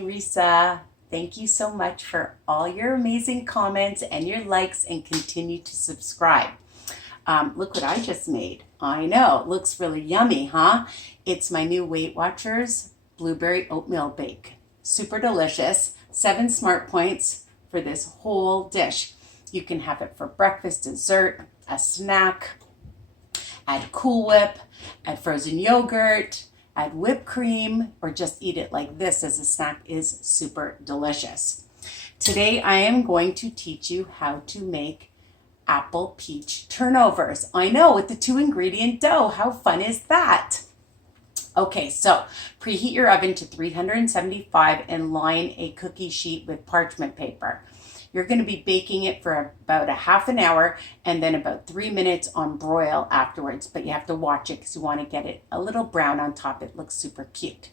me, Risa. Thank you so much for all your amazing comments and your likes, and continue to subscribe. Look what I just made. I know, it looks really yummy, huh? It's my new Weight Watchers blueberry oatmeal bake. Super delicious. 7 smart points for this whole dish. You can have it for breakfast, dessert, a snack, add Cool Whip, add frozen yogurt, add whipped cream, or just eat it like this as a snack. Is super delicious. Today I am going to teach you how to make apple peach turnovers. I know, with the 2-ingredient dough. How fun is that? Okay, so preheat your oven to 375 and line a cookie sheet with parchment paper. You're going to be baking it for about a half an hour and then about 3 minutes on broil afterwards. But you have to watch it because you want to get it a little brown on top. It looks super cute.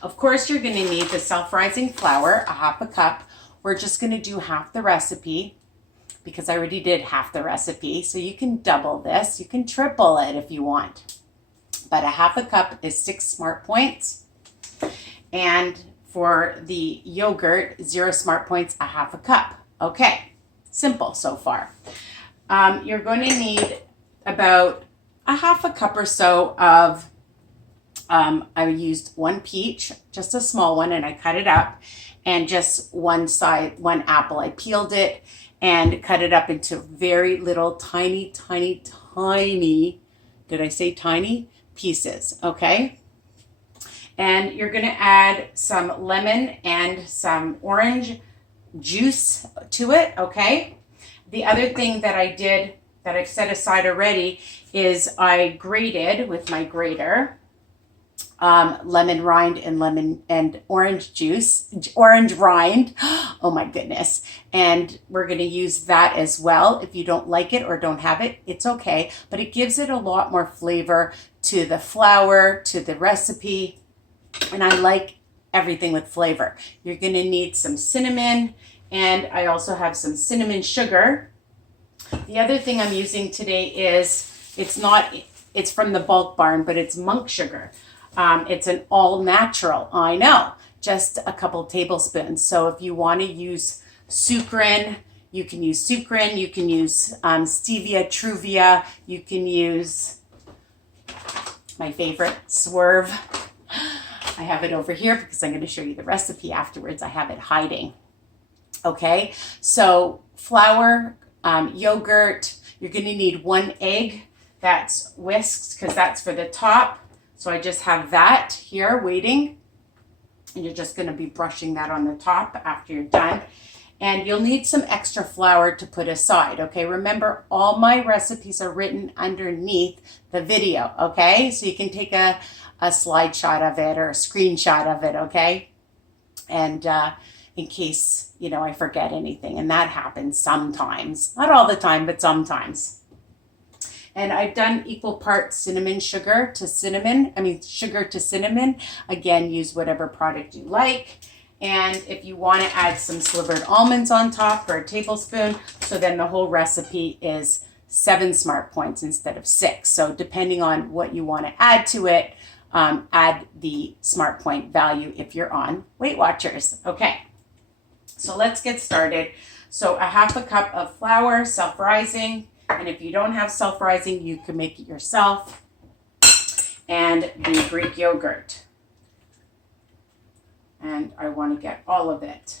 Of course, you're going to need the self-rising flour, a half a cup. We're just going to do half the recipe because I already did half the recipe. So you can double this. You can triple it if you want. But a half a cup is 6 smart points. And for the yogurt, 0 smart points, a half a cup. Okay, simple so far. You're going to need about a half a cup or so of, I used 1 peach, just a small one, and I cut it up, and just one apple. I peeled it and cut it up into very little tiny, did I say tiny? Pieces, okay? And you're going to add some lemon and some orange juice to it, okay? The other thing that I did that I've set aside already is I grated with my grater lemon rind and orange rind. Oh my goodness. And we're going to use that as well. If you don't like it or don't have it, it's okay. But it gives it a lot more flavor to the flour, to the recipe. And I like everything with flavor. You're going to need some cinnamon, and I also have some cinnamon sugar. The other thing I'm using today is, it's from the Bulk Barn, but it's monk sugar. It's an all natural, I know, just a couple tablespoons. So if you want to use sucrin, you can use sucrin, you can use stevia, truvia, you can use my favorite, Swerve. I have it over here because I'm going to show you the recipe afterwards. I have it hiding. Okay, so flour, yogurt, you're going to need 1 egg that's whisked because that's for the top. So I just have that here waiting, and you're just going to be brushing that on the top after you're done. And you'll need some extra flour to put aside, okay? Remember, all my recipes are written underneath the video, okay? So you can take a slide shot of it or a screenshot of it, okay? And in case, I forget anything, and that happens sometimes. Not all the time, but sometimes. And I've done equal parts sugar to cinnamon. Again, use whatever product you like. And if you want to add some slivered almonds on top for a tablespoon, so then the whole recipe is 7 smart points instead of 6. So depending on what you want to add to it, add the smart point value if you're on Weight Watchers. Okay, so let's get started. So a half a cup of flour, self-rising. And if you don't have self-rising, you can make it yourself. And the Greek yogurt. And I want to get all of it.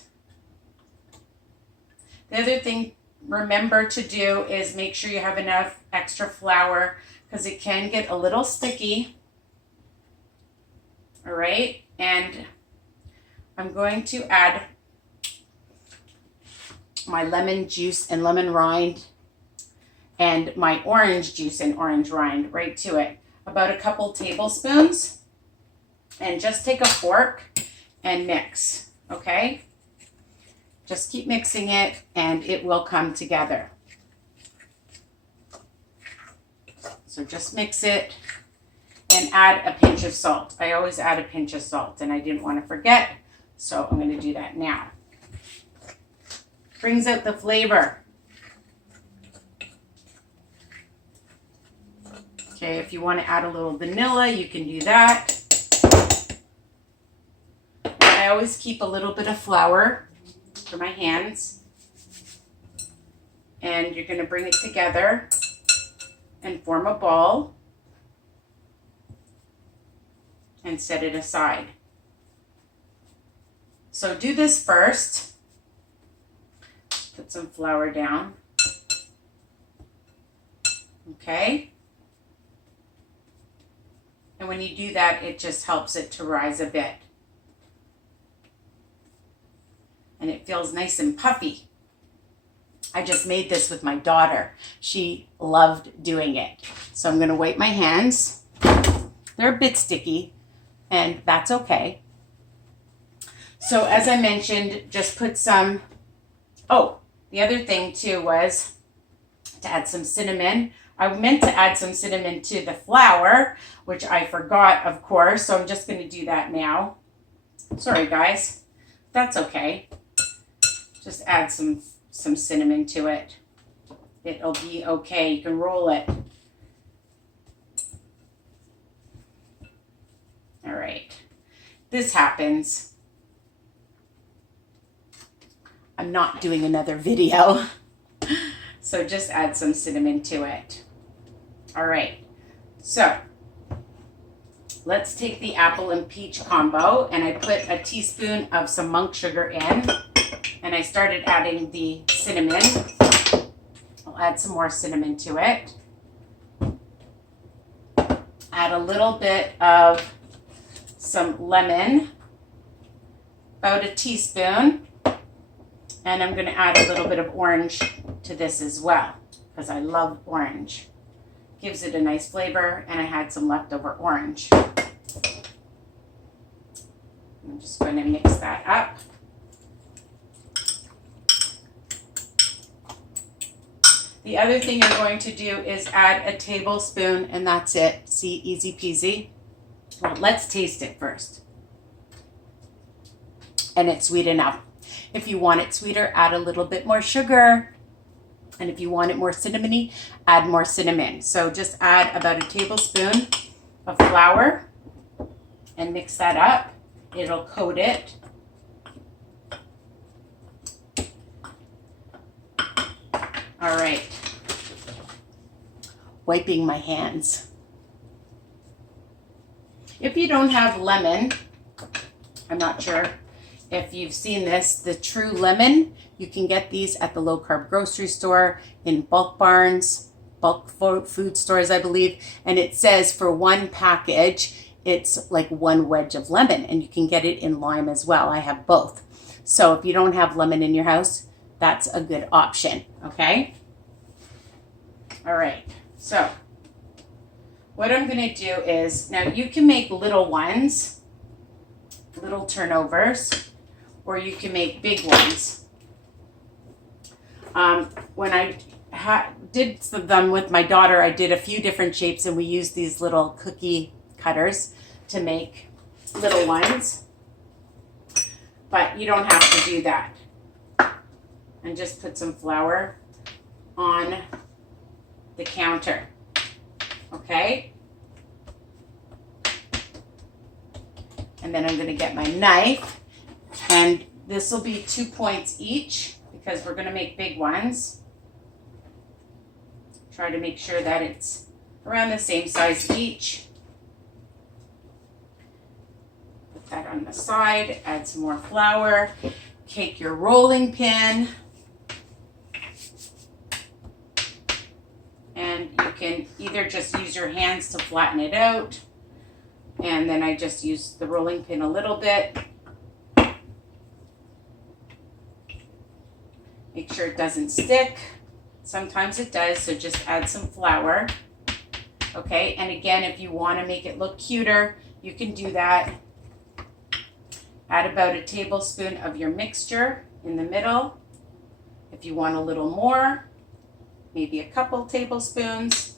The other thing, remember to do is make sure you have enough extra flour because it can get a little sticky. All right. And I'm going to add my lemon juice and lemon rind and my orange juice and orange rind right to it. About a couple tablespoons. And just take a fork and mix, okay? Just keep mixing it and it will come together. So just mix it and add a pinch of salt. I always add a pinch of salt and I didn't want to forget, so I'm going to do that now. Brings out the flavor. Okay, if you want to add a little vanilla, you can do that. I always keep a little bit of flour for my hands. And you're going to bring it together and form a ball and set it aside. So do this first. Put some flour down. Okay. And when you do that, it just helps it to rise a bit. And it feels nice and puffy. I just made this with my daughter. She loved doing it. So I'm going to wipe my hands. They're a bit sticky, and that's okay. So as I mentioned, just put some, oh, the other thing too was to add some cinnamon. I meant to add some cinnamon to the flour, which I forgot, of course. So I'm just going to do that now. Sorry, guys. That's okay. Just add some cinnamon to it. It'll be okay. You can roll it. All right. This happens. I'm not doing another video. So just add some cinnamon to it. All right. So let's take the apple and peach combo, and I put a teaspoon of some monk sugar in. And I started adding the cinnamon. I'll add some more cinnamon to it. Add a little bit of some lemon, about a teaspoon. And I'm going to add a little bit of orange to this as well, because I love orange. Gives it a nice flavor, and I had some leftover orange. I'm just going to mix that up. The other thing you're going to do is add a tablespoon, and that's it. See, easy peasy. Well, let's taste it first. And it's sweet enough. If you want it sweeter, add a little bit more sugar. And if you want it more cinnamony, add more cinnamon. So just add about a tablespoon of flour and mix that up. It'll coat it. All right. Wiping my hands. If you don't have lemon, I'm not sure if you've seen this, the true lemon, you can get these at the low carb grocery store, in bulk barns, bulk food stores, I believe. And it says for one package, it's like one wedge of lemon, and you can get it in lime as well. I have both. So if you don't have lemon in your house, that's a good option, okay? All right, so what I'm gonna do is, now you can make little ones, little turnovers, or you can make big ones. When I did them with my daughter, I did a few different shapes, and we used these little cookie cutters to make little ones. But you don't have to do that. And just put some flour on the counter. Okay? And then I'm going to get my knife, and this will be 2 points each because we're going to make big ones. Try to make sure that it's around the same size each. Put that on the side, add some more flour, take your rolling pin, and you can either just use your hands to flatten it out, and then I just use the rolling pin a little bit. Make sure it doesn't stick. Sometimes it does, so just add some flour. Okay, and again, if you want to make it look cuter, you can do that. Add about a tablespoon of your mixture in the middle. If you want a little more, maybe a couple tablespoons.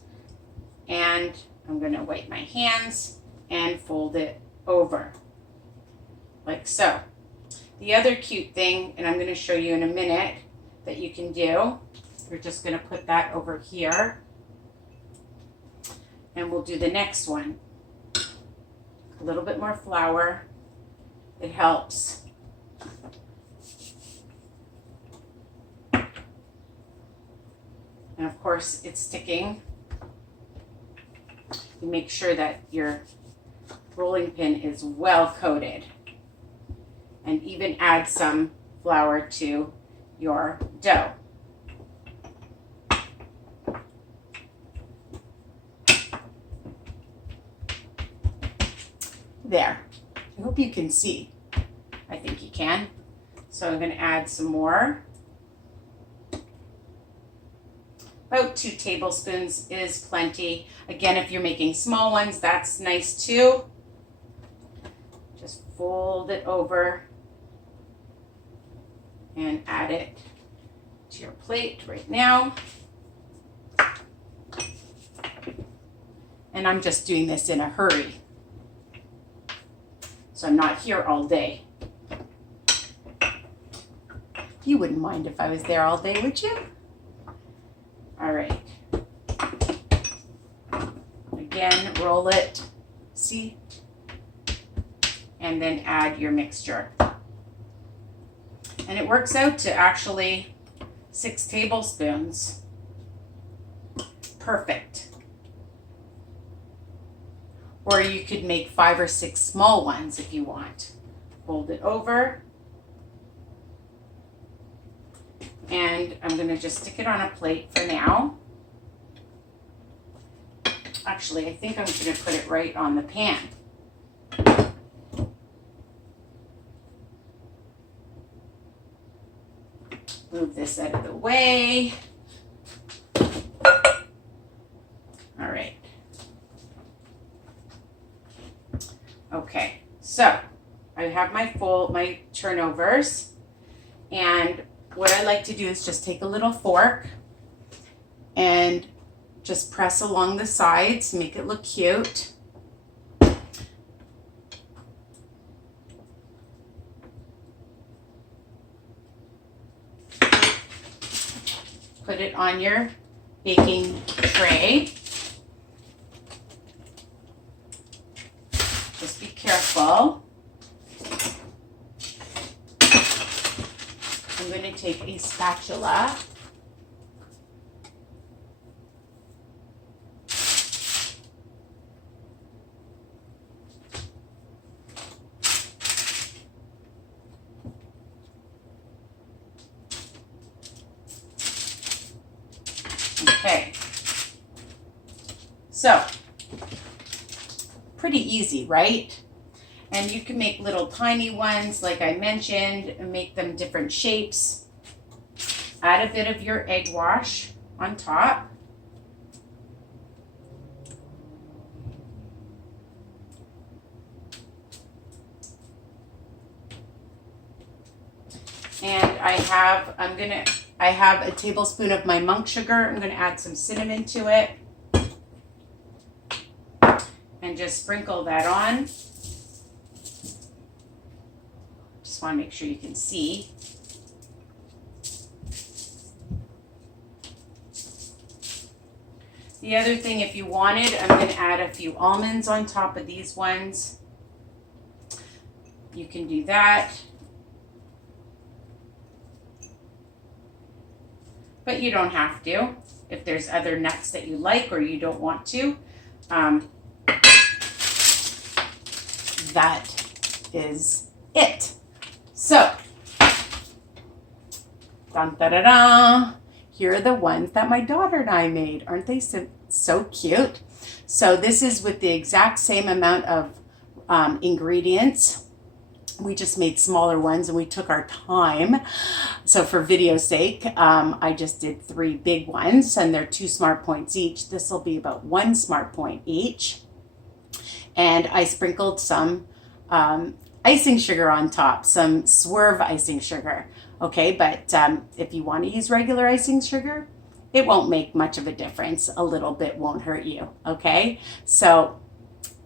And I'm going to wipe my hands and fold it over, like so. The other cute thing, and I'm going to show you in a minute, that you can do, we're just going to put that over here, and we'll do the next one. A little bit more flour. It helps And of course it's sticking. You make sure that your rolling pin is well coated. And even add some flour to your dough. There. I hope you can see. I think you can. So I'm going to add some more. About 2 tablespoons is plenty. Again, if you're making small ones, that's nice too. Just fold it over and add it to your plate right now. And I'm just doing this in a hurry, so I'm not here all day. You wouldn't mind if I was there all day, would you? All right. Again, roll it, see? And then add your mixture. And it works out to actually 6 tablespoons. Perfect. Or you could make 5 or 6 small ones if you want. Fold it over. And I'm going to just stick it on a plate for now. Actually, I think I'm going to put it right on the pan. Move this out of the way. All right. Okay, so I have my turnovers, and what I like to do is just take a little fork and just press along the sides, make it look cute. Put it on your baking tray. Just be careful. I'm going to take a spatula. Okay. So, pretty easy, right? And you can make little tiny ones like I mentioned and make them different shapes. Add a bit of your egg wash on top. And I have a tablespoon of my monk sugar. I'm going to add some cinnamon to it. And just sprinkle that on. Just want to make sure you can see. The other thing, if you wanted, I'm going to add a few almonds on top of these ones. You can do that. But you don't have to if there's other nuts that you like or you don't want to. That is it. So, dun, da, da, da. Here are the ones that my daughter and I made. Aren't they so cute? So this is with the exact same amount of ingredients. We just made smaller ones and we took our time. So for video's sake, I just did 3 big ones and they're 2 smart points each. This will be about 1 smart point each. And I sprinkled some icing sugar on top, some Swerve icing sugar. Okay, but if you want to use regular icing sugar, it won't make much of a difference. A little bit won't hurt you. Okay, so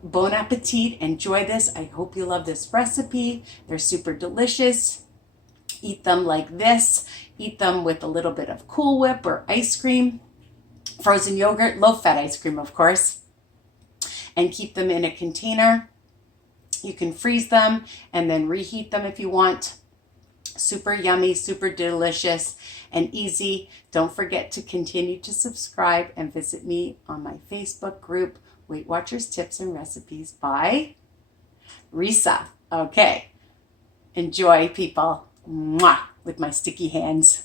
bon appetit. Enjoy this. I hope you love this recipe. They're super delicious. Eat them like this. Eat them with a little bit of Cool Whip or ice cream, frozen yogurt, low-fat ice cream, of course, and keep them in a container. You can freeze them and then reheat them if you want. Super yummy, super delicious, and easy. Don't forget to continue to subscribe and visit me on my Facebook group, Weight Watchers Tips and Recipes by Risa. Okay. Enjoy, people. Mwah, with my sticky hands.